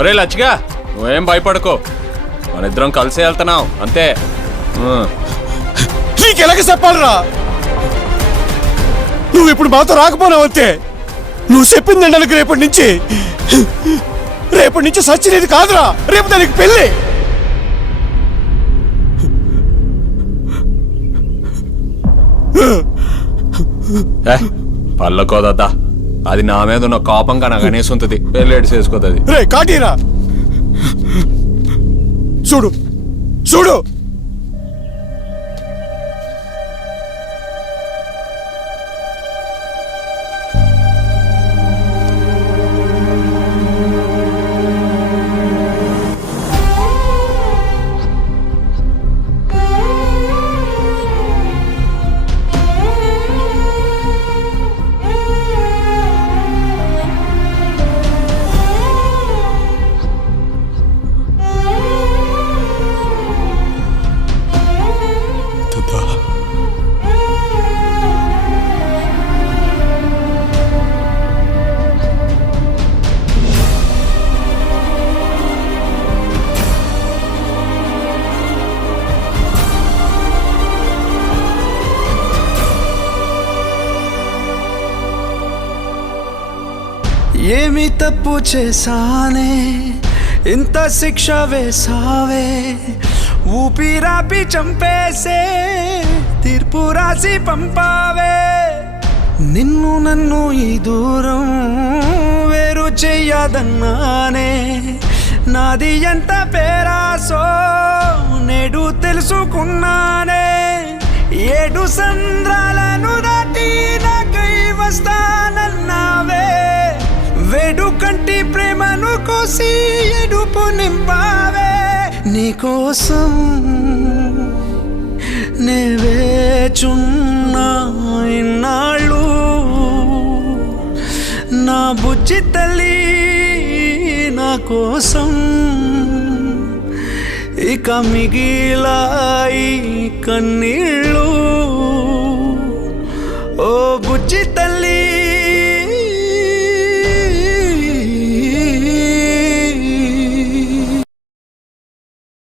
ఒరే లచ్చిగా, నువ్వేం భయపడుకో, మన ఇద్దరం కలిసే వెళ్తున్నావు అంతే. నీకెలాగ చెప్పాలరా? నువ్వు ఇప్పుడు మాతో రాకపోనావు అంతే. నువ్వు చెప్పింది నాకు రేపటి నుంచి సచ్చినది కాదురా, రేపు దానికి పెళ్ళి. పళ్ళకోదద్దా, అది నా మీద ఉన్న కోపంగా నాకు అనేసి ఉంటుంది. పెళ్ళేడు చేసుకోతుంది. రే కాటీరా, చూడు చూడు, ఏమి తప్పు చేశానే, ఇంత శిక్ష వేసావే, ఊపిరాపి చంపేసే తీర్పు రాసి పంపావే. నిన్ను నన్ను ఈ దూరం వేరు చెయ్యదన్నానే, నాది ఎంత పేరాసో నేడు తెలుసుకున్నానే. 7 సంద్రాలను దాటి నాకై వస్తానన్నావే, వేడు కంటి ప్రేమను కోసి ఎడుపు నింపావే. నీకోసం నే వేచున్నా ఇన్నాళ్ళు, నా బుజ్జి తల్లి నా కోసం. ఇక మిగిలాయి కన్నీళ్ళు.